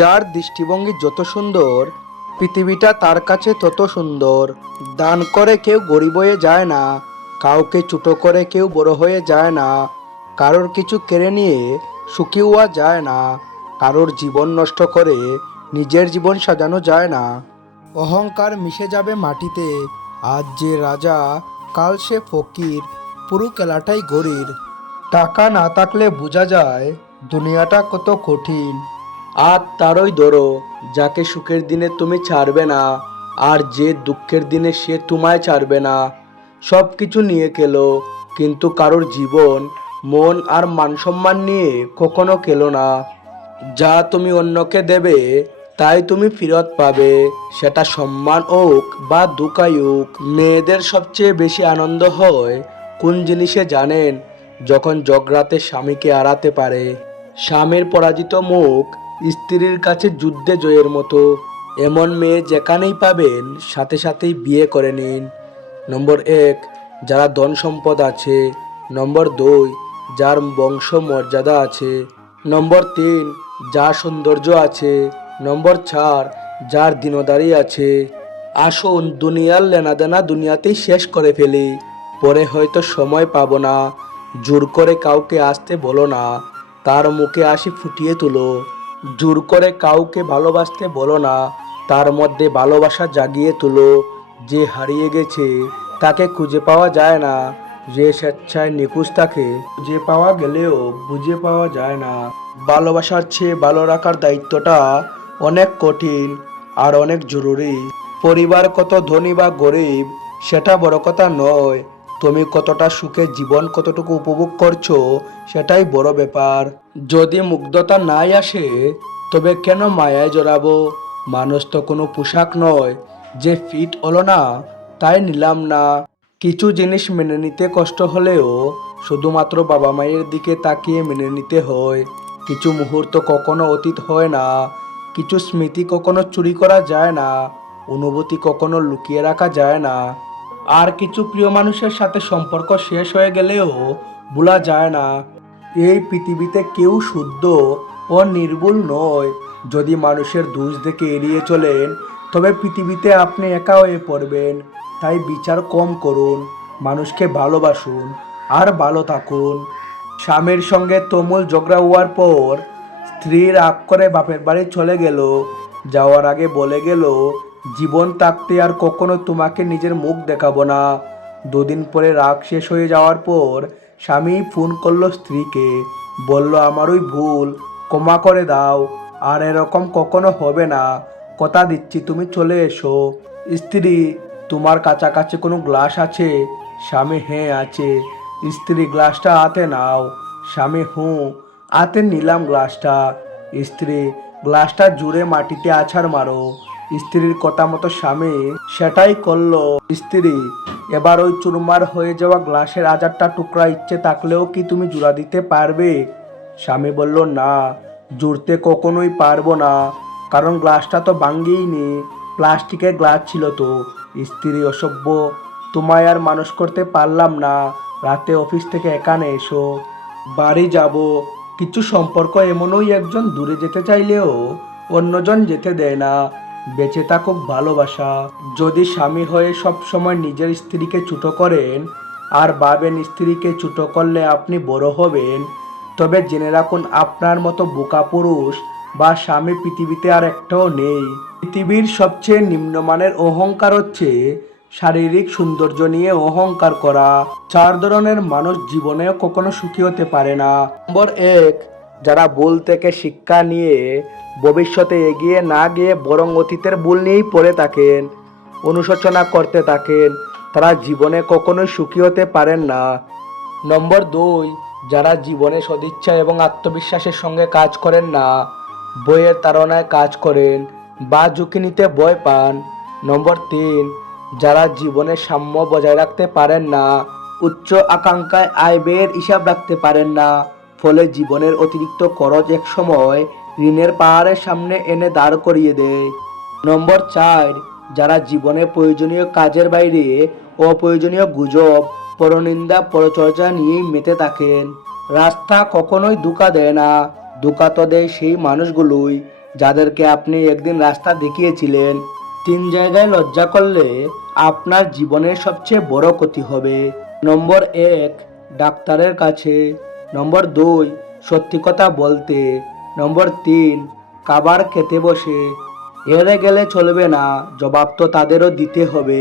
যার দৃষ্টিভঙ্গি যত সুন্দর, পৃথিবীটা তার কাছে তত সুন্দর। দান করে কেউ গরিব হয়ে যায় না, কাউকে ছোটো করে কেউ বড় হয়ে যায় না। কারোর কিছু কেড়ে নিয়ে সুখী হওয়া যায় না, কারোর জীবন নষ্ট করে নিজের জীবন সাজানো যায় না। অহংকার মিশে যাবে মাটিতে, আজ যে রাজা, কাল সে ফকির পুরো খেলাটাই গরির। টাকা না থাকলে বোঝা যায়, দুনিয়াটা কত কঠিন। আর তারই ধরো যাকে সুখের দিনে তুমি ছাড়বে না, আর যে দুঃখের দিনে সে তোমায় ছাড়বে না। সব কিছু নিয়ে খেলো, কিন্তু কারোর জীবন, মন আর মান সম্মান নিয়ে কখনো খেলো না। যা তুমি অন্যকে দেবে, তাই তুমি ফেরত পাবে। সেটা সম্মান হোক বা দুঃখাই হোক, মেয়েদের সবচেয়ে বেশি আনন্দ হয় কোন জিনিসে জানেন? যখন জগরাতে স্বামীকে আড়াতে পারে। স্বামীর পরাজিত মুখ স্ত্রীর কাছে যুদ্ধে জয়ের মতো। এমন মেয়ে যেখানেই পাবেন, সাথে সাথেই বিয়ে করে নিন। নম্বর এক, যারা ধন সম্পদ আছে। নম্বর দুই, যার বংশ মর্যাদা আছে। নম্বর তিন যার সৌন্দর্য আছে। নম্বর চার, যার দিনদারি আছে। আসুন দুনিয়ার লেনাদেনা দুনিয়াতেই শেষ করে ফেলি। পরে হয়তো সময় পাবো না। জোর করে কাউকে আসতে বলো না। তার মুখে আসি ফুটিয়ে তুলো। জোর করে কাউকে ভালোবাসতে বলো না। তার মধ্যে ভালোবাসা জাগিয়ে তুলো। যে হারিয়ে গেছে, তাকে খুঁজে পাওয়া যায় না। যে স্বেচ্ছায় নিখোঁজ থাকে খুঁজে পাওয়া গেলেও বুঝে পাওয়া যায় না। ভালোবাসার চেয়ে ভালো রাখার দায়িত্বটা অনেক কঠিন আর অনেক জরুরি। পরিবার কত ধনী বা গরিব, সেটা বড় কথা নয়। তুমি কতটা সুখে জীবন কতটুকু উপভোগ করছ, সেটাই বড় ব্যাপার। যদি মুগ্ধতা নাই আসে, তবে কেন মায়ায় জড়াবো? মানুষ তো কোনো পোশাক নয়, যে ফিট হলো না, তাই নিলাম না। কিছু জিনিস মেনে নিতে কষ্ট হলেও, শুধুমাত্র বাবা মায়ের দিকে তাকিয়ে মেনে নিতে হয়। কিছু মুহূর্ত কখনো অতীত হয় না, কিছু স্মৃতি কখনো চুরি করা যায় না, অনুভূতি কখনো লুকিয়ে রাখা যায় না। আর কিছু প্রিয় মানুষের সাথে সম্পর্ক শেষ হয়ে গেলেও ভোলা যায় না। এই পৃথিবীতে কেউ শুদ্ধ ও নির্ভুল নয়। যদি মানুষের দোষ দেখে এড়িয়ে চলেন, তবে পৃথিবীতে আপনি একা হয়ে পড়বেন। তাই বিচার কম করুন, মানুষকে ভালোবাসুন আর ভালো থাকুন। স্বামীর সঙ্গে তুমুল ঝগড়া হওয়ার পর স্ত্রী রাগ করে বাপের বাড়ি চলে গেল। যাওয়ার আগে বলে গেল, জীবন থাকতে আর কখনো তোমাকে নিজের মুখ দেখাবো না। দুদিন পরে রাগ শেষ হয়ে যাওয়ার পর স্বামী ফোন করল স্ত্রীকে, বলল, আমারই ভুল, ক্ষমা করে দাও, আর এরকম কখনো হবে না। কথা দিচ্ছি, তুমি চলে এসো। স্ত্রী, তোমার কাছাকাছি কোনো গ্লাস আছে? স্বামী হ্যাঁ আছে। স্ত্রী, গ্লাসটা হাতে নাও। স্বামী, হুঁ। হাতে নিলাম গ্লাসটা। স্ত্রী, গ্লাসটা জুড়ে মাটিতে আছাড় মারো। স্ত্রীর কথা মতো স্বামী। সেটাই করল। স্ত্রী এবার ওই চুরমার হয়ে যাওয়া গ্লাসের আজারটা টুকরা ইচ্ছে থাকলেও কি তুমি জোড়া দিতে পারবে? স্বামী বলল, না, জুড়তে কখনোই পারব না। কারণ গ্লাসটা তো ভাঙ্গেইনি প্লাস্টিকের গ্লাস ছিল তো। স্ত্রী অসভ্য। তোমায় আর মানুষ করতে পারলাম না। রাতে অফিস থেকে এখানে এসো। বাড়ি যাব। কিছু সম্পর্ক এমনই একজন দূরে যেতে চাইলেও অন্যজন যেতে দেয় না। বেঁচে থাকুক ভালোবাসা। যদি স্বামী হয়ে সব সময় নিজের স্ত্রীকে ছুটো করেন আর ভাবেন স্ত্রীকে ছুটো করলে আপনি বড় হবেন, তবে জেনে রাখুন আপনার মতো বোকা পুরুষ বা স্বামী পৃথিবীতে আর একটাও নেই। পৃথিবীর সবচেয়ে নিম্নমানের অহংকার হচ্ছে শারীরিক সৌন্দর্য নিয়ে অহংকার করা। চার ধরনের মানুষ জীবনেও কখনো সুখী হতে পারে না। নম্বর এক যারা ভুল থেকে শিক্ষা নিয়ে ভবিষ্যতে এগিয়ে না গিয়ে বরং অতীতের ভুল নিয়েই পড়ে থাকেন, অনুশোচনা করতে থাকেন, তারা জীবনে কখনোই সুখী হতে পারেন না। নম্বর দুই, যারা জীবনে সদিচ্ছা এবং আত্মবিশ্বাসের সঙ্গে কাজ করেন না, বইয়ের তাড়নায় কাজ করেন বা ঝুঁকি নিতে ভয় পান। নম্বর তিন, যারা জীবনে সাম্য বজায় রাখতে পারেন না, উচ্চ আকাঙ্ক্ষায় আয় ব্যয়ের হিসাব রাখতে পারেন না ফলে জীবনের অতিরিক্ত খরচ এক সময় ঋণের পাহাড়ের সামনে এনে দাঁড় করিয়ে দেয়। নম্বর চার, যারা জীবনে প্রয়োজনীয় কাজের বাইরে অপ্রয়োজনীয় গুজব, পরনিন্দা, পরচর্চা নিয়েই মেতে থাকেন। রাস্তা কখনোই ধোকা দেয় না। দুকা তো দেয় সেই মানুষগুলোই যাদেরকে আপনি একদিন রাস্তা দেখিয়েছিলেন। তিন জায়গায় লজ্জা করলে আপনার জীবনের সবচেয়ে বড় ক্ষতি হবে। নম্বর এক, ডাক্তারের কাছে। নম্বর দুই, সত্যি কথা বলতে। নম্বর তিন, কাবার খেতে বসে। এড়ে গেলে চলবে না, জবাব তো তাদেরও দিতে হবে।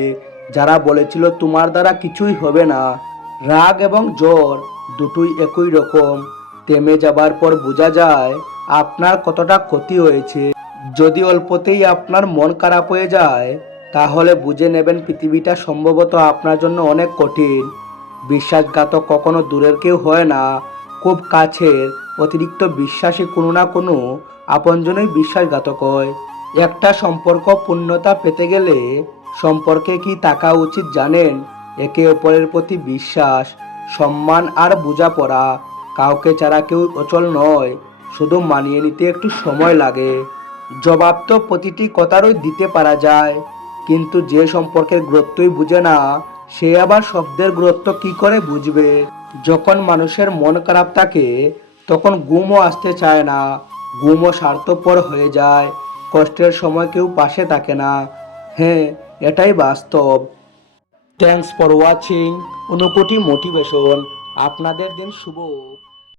যারা বলেছিল তোমার দ্বারা কিছুই হবে না। রাগ এবং জ্বর দুটোই একই রকম। থেমে যাবার পর বোঝা যায়, আপনার কতটা ক্ষতি হয়েছে। যদি অল্পতেই আপনার মন খারাপ হয়ে যায়, তাহলে বুঝে নেবেন পৃথিবীটা সম্ভবত আপনার জন্য অনেক কঠিন। বিশ্বাসঘাতক কখনো দূরের কেউ হয় না। খুব কাছের, অতিরিক্ত বিশ্বাসী কোনো না কোনো আপনজনই বিশ্বাসঘাতক হয়। একটা সম্পর্ক পূর্ণতা পেতে গেলে সম্পর্কে কি থাকা উচিত জানেন? একে অপরের প্রতি বিশ্বাস, সম্মান আর বোঝাপড়া কাউকে ছাড়া কেউ অচল নয়, শুধু মানিয়ে নিতে একটু সময় লাগে। জবাব তো প্রতিটি কথারই দিতে পারা যায়, কিন্তু যে সম্পর্কের গুরুত্বই বুঝে না, সে আবার শব্দের গুরুত্ব কি করে বুঝবে? যখন মানুষের মন খারাপ থাকে, তখন গুমও আসতে চায় না গুমও স্বার্থপর হয়ে যায়, কষ্টের সময় কেউ পাশে থাকে না। হ্যাঁ এটাই বাস্তব। থ্যাংকস ফর ওয়াচিং অনুকোটি মোটিভেশন। আপনাদের দিন শুভ।